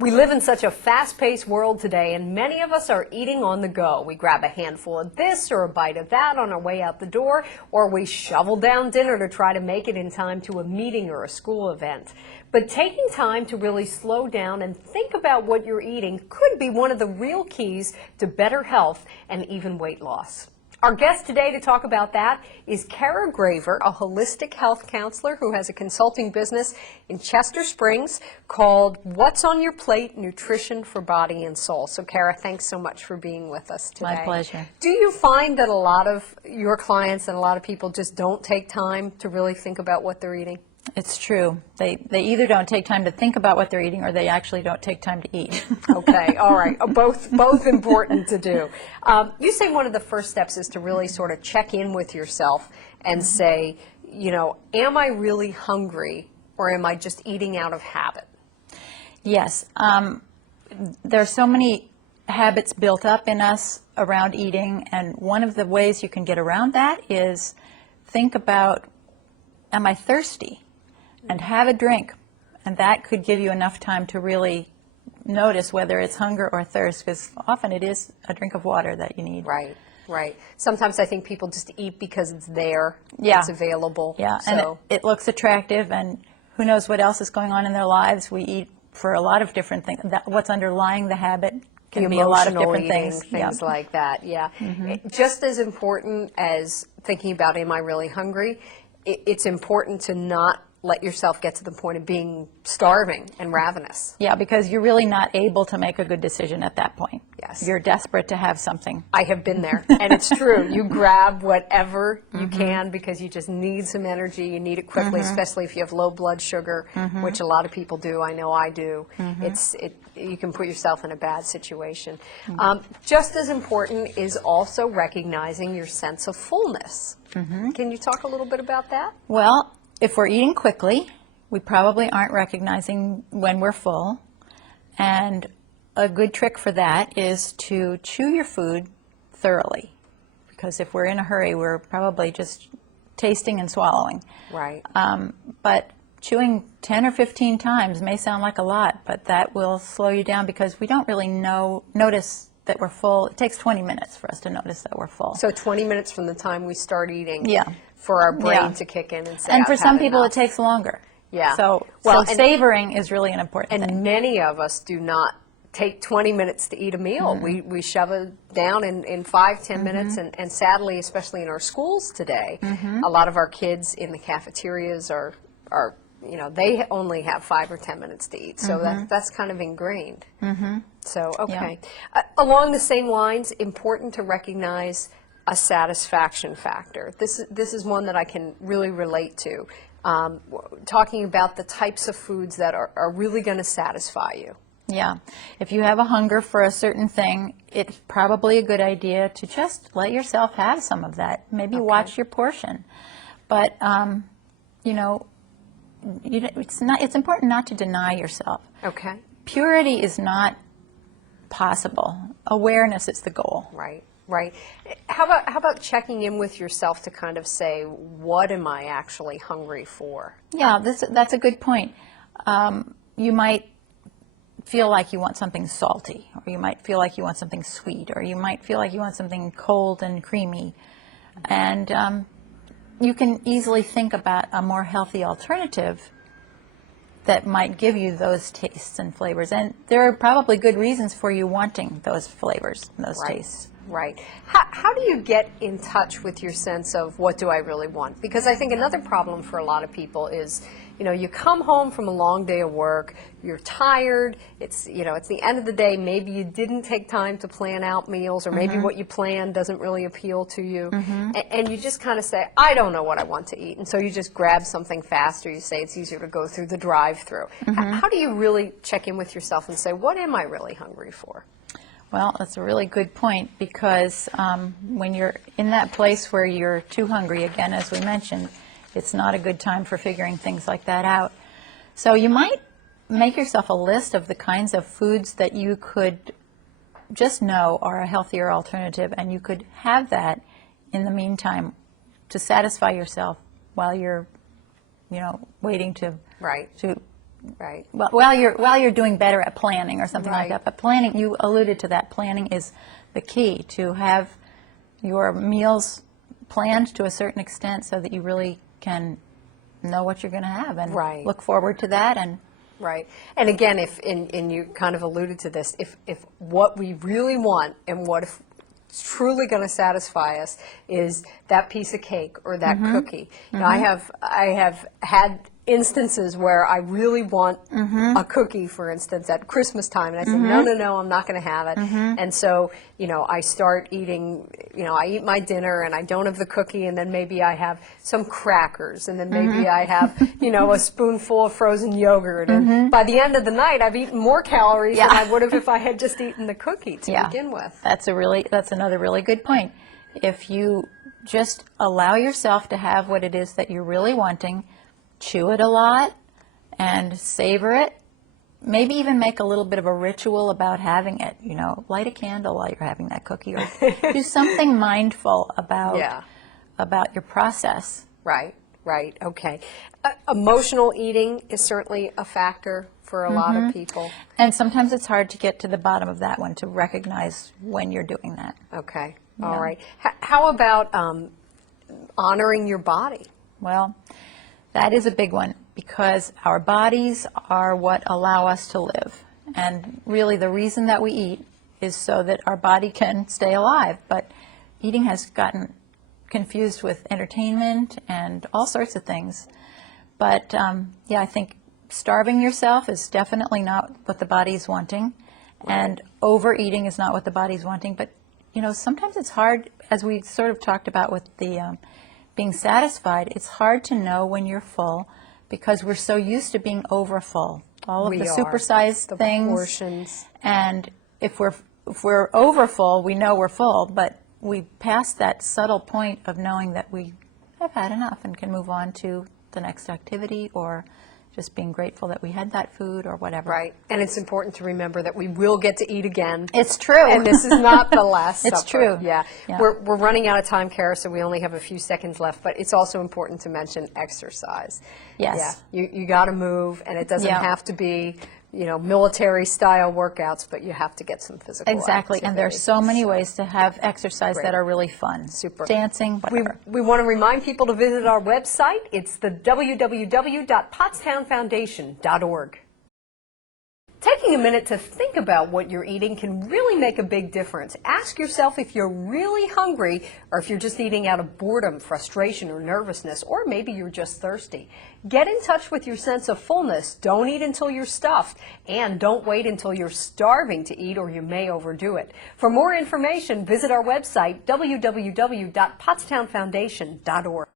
We live in such a fast-paced world today, and many of us are eating on the go. We grab a handful of this or a bite of that on our way out the door, or we shovel down dinner to try to make it in time to a meeting or a school event. But taking time to really slow down and think about what you're eating could be one of the real keys to better health and even weight loss. Our guest today to talk about that is Kara Graver, a holistic health counselor who has a consulting business in Chester Springs called What's on Your Plate? Nutrition for Body and Soul. So Kara, thanks so much for being with us today. My pleasure. Do you find that a lot of your clients and a lot of people just don't take time to really think about what they're eating? It's true. They either don't take time to think about what they're eating, or they actually don't take time to eat. Okay, all right. Both important to do. You say one of the first steps is to really sort of check in with yourself and say, you know, am I really hungry or am I just eating out of habit? Yes. There's so many habits built up in us around eating, and one of the ways you can get around that is think about, am I thirsty? And have a drink, and that could give you enough time to really notice whether it's hunger or thirst, because often it is a drink of water that you need. Right, right. Sometimes I think people just eat because it's there, Yeah. it's available. Yeah, so. and it looks attractive, and who knows what else is going on in their lives. We eat for a lot of different things. What's underlying the habit can be a lot of different eating, things. Things like that, yeah. Just as important as thinking about, am I really hungry, it's important to not let yourself get to the point of being starving and ravenous. Yeah, because you're really not able to make a good decision at that point. Yes. You're desperate to have something. I have been there, and it's true. You grab whatever you can because you just need some energy. You need it quickly, especially if you have low blood sugar, which a lot of people do. I know I do. You can put yourself in a bad situation. Just as important is also recognizing your sense of fullness. Can you talk a little bit about that? Well, if we're eating quickly, we probably aren't recognizing when we're full. And a good trick for that is to chew your food thoroughly. Because if we're in a hurry, we're probably just tasting and swallowing. Right. But chewing 10 or 15 times may sound like a lot, but that will slow you down because we don't really notice that we're full. It takes 20 minutes for us to notice that we're full. So 20 minutes from the time we start eating. Yeah. For our brain Yeah. to kick in and say, And for I've some had people, enough. it takes longer. Yeah. So and savoring is really an important thing. many of us do not take 20 minutes to eat a meal. We shove it down in 5-10 minutes, and sadly, especially in our schools today, a lot of our kids in the cafeterias are you know, they only have 5 or 10 minutes to eat. So that's kind of ingrained. So, okay. Along the same lines, important to recognize a satisfaction factor. This is one that I can really relate to. Talking about the types of foods that are really going to satisfy you. Yeah. If you have a hunger for a certain thing, it's probably a good idea to just let yourself have some of that. Maybe watch your portion. But, you know, it's important not to deny yourself. Okay. Purity is not possible. Awareness is the goal. Right. Right. How about checking in with yourself to kind of say, what am I actually hungry for? Yeah, that's a good point. You might feel like you want something salty, or you might feel like you want something sweet, or you might feel like you want something cold and creamy. And you can easily think about a more healthy alternative that might give you those tastes and flavors. And there are probably good reasons for you wanting those flavors and those tastes. Right. How do you get in touch with your sense of what do I really want? Because I think another problem for a lot of people is, you know, you come home from a long day of work, you're tired, it's the end of the day, maybe you didn't take time to plan out meals, or maybe what you planned doesn't really appeal to you, and you just kind of say, I don't know what I want to eat, and so you just grab something fast, or you say it's easier to go through the drive-through. How do you really check in with yourself and say, what am I really hungry for? Well, that's a really good point, because when you're in that place where you're too hungry, again, as we mentioned, it's not a good time for figuring things like that out. So you might make yourself a list of the kinds of foods that you could just know are a healthier alternative, and you could have that in the meantime to satisfy yourself while you're, waiting to Right. well, while you're doing better at planning or something like Right. that. But planning, you alluded to that, planning is the key to have your meals planned to a certain extent so that you really can know what you're going to have and Right. look forward to that. And Right. And again, and you kind of alluded to this, if what we really want and what if it's truly going to satisfy us is that piece of cake or that cookie. You know, I have had instances where I really want a cookie, for instance, at Christmas time, and I say, no, I'm not going to have it. And so, you know, I start eating, you know, I eat my dinner and I don't have the cookie, and then maybe I have some crackers, and then maybe I have, you know, a spoonful of frozen yogurt. And by the end of the night, I've eaten more calories than I would have if I had just eaten the cookie to begin with. That's another really good point. If you just allow yourself to have what it is that you're really wanting, chew it a lot and savor it, maybe even make a little bit of a ritual about having it, you know, light a candle while you're having that cookie, or do something mindful about your process. Right, right, okay. Emotional eating is certainly a factor for a lot of people. And sometimes it's hard to get to the bottom of that one, to recognize when you're doing that. Okay, all right. How about honoring your body? Well, that is a big one, because our bodies are what allow us to live. And really the reason that we eat is so that our body can stay alive. But eating has gotten confused with entertainment and all sorts of things. But I think starving yourself is definitely not what the body's wanting. Right. And overeating is not what the body's wanting. But, you know, sometimes it's hard, as we sort of talked about with the being satisfied, it's hard to know when you're full because we're so used to being over full. All of the supersized things. Portions. And if we're over full, we know we're full, but we pass that subtle point of knowing that we have had enough and can move on to the next activity, or just being grateful that we had that food or whatever. Right. And it's important to remember that we will get to eat again. It's true. And this is not the last It's supper. true. Yeah. Yeah. We're running out of time, Kara, so we only have a few seconds left, but it's also important to mention exercise. Yes. Yeah. You got to move, and it doesn't Yeah. have to be, you know, military style workouts, but you have to get some physical Exactly. And there's so many ways to have exercise that are really fun. Super. Dancing, whatever. We want to remind people to visit our website. It's the www.pottstownfoundation.org. Taking a minute to think about what you're eating can really make a big difference. Ask yourself if you're really hungry, or if you're just eating out of boredom, frustration, or nervousness, or maybe you're just thirsty. Get in touch with your sense of fullness. Don't eat until you're stuffed, and don't wait until you're starving to eat, or you may overdo it. For more information, visit our website, www.pottstownfoundation.org.